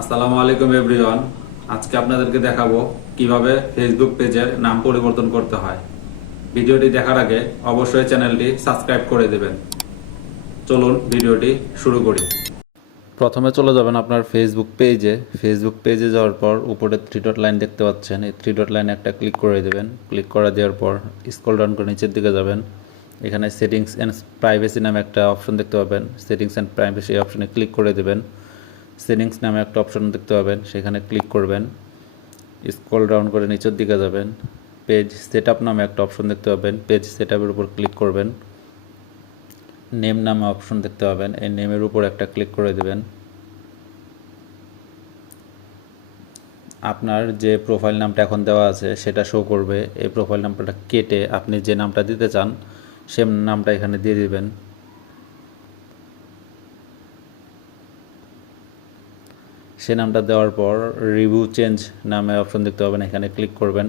আসসালামু আলাইকুম এভরিওয়ান। আজকে আপনাদেরকে দেখাবো কিভাবে ফেসবুক পেজের নাম পরিবর্তন করতে হয়। ভিডিওটি দেখার আগে অবশ্যই চ্যানেলটি সাবস্ক্রাইব করে দেবেন। চলুন ভিডিওটি শুরু করি। প্রথমে চলে যাবেন আপনার ফেসবুক পেজে যাওয়ার পর উপরে থ্রি ডট লাইন দেখতে পাচ্ছেন, এই থ্রি ডট লাইনে একটা ক্লিক করে দেবেন। ক্লিক করে দেওয়ার পর স্ক্রল ডাউন করে নিচের দিকে যাবেন। এখানে সেটিংস অ্যান্ড প্রাইভেসি নামে একটা অপশন দেখতে পাবেন। সেটিংস অ্যান্ড প্রাইভেসি অপশনে ক্লিক করে দেবেন। সেটিংস নামে একটা অপশন দেখতে পাবেন, সেখানে ক্লিক করবেন। স্ক্রল ডাউন করে নিচের দিকে যাবেন। পেজ সেটআপ নামে একটা অপশন দেখতে পাবেন, পেজ সেটআপের উপর ক্লিক করবেন। নেম নামে অপশন দেখতে পাবেন, এই নেমের উপর একটা ক্লিক করে দেবেন। আপনার যে প্রোফাইল নামটা এখন দেওয়া আছে সেটা শো করবে। এই প্রোফাইল নামটা কেটে আপনি যে নামটা দিতে চান সে নামটা এখানে দিয়ে দিবেন। সে নামটা দেওয়ার পর রিভিউ চেঞ্জ নামে অপশন দেখতে পাবেন, এখানে ক্লিক করবেন।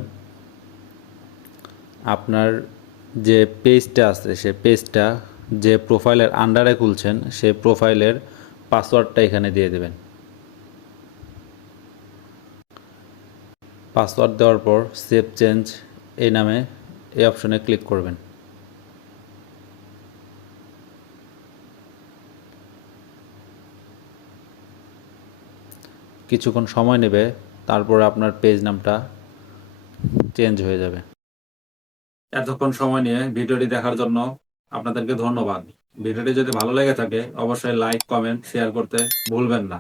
আপনার যে পেজটা আছে সে পেজটা যে প্রোফাইলের আন্ডারে খুলছেন সে প্রোফাইলের পাসওয়ার্ডটা এখানে দিয়ে দেবেন। পাসওয়ার্ড দেওয়ার পর সেভ চেঞ্জ এই নামে এই অপশনে ক্লিক করবেন। কিছুক্ষণ সময় নেবে, তারপর আপনার পেজ নামটা চেঞ্জ হয়ে যাবে। এতক্ষণ সময় নিয়ে ভিডিওটি দেখার জন্য আপনাদেরকে ধন্যবাদ। ভিডিওটি যদি ভালো লেগে থাকে অবশ্যই লাইক, কমেন্ট, শেয়ার করতে ভুলবেন না।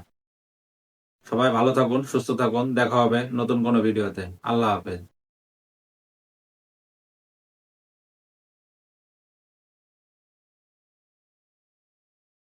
সবাই ভালো থাকুন, সুস্থ থাকুন। দেখা হবে নতুন কোনো ভিডিওতে। আল্লাহ হাফেজ।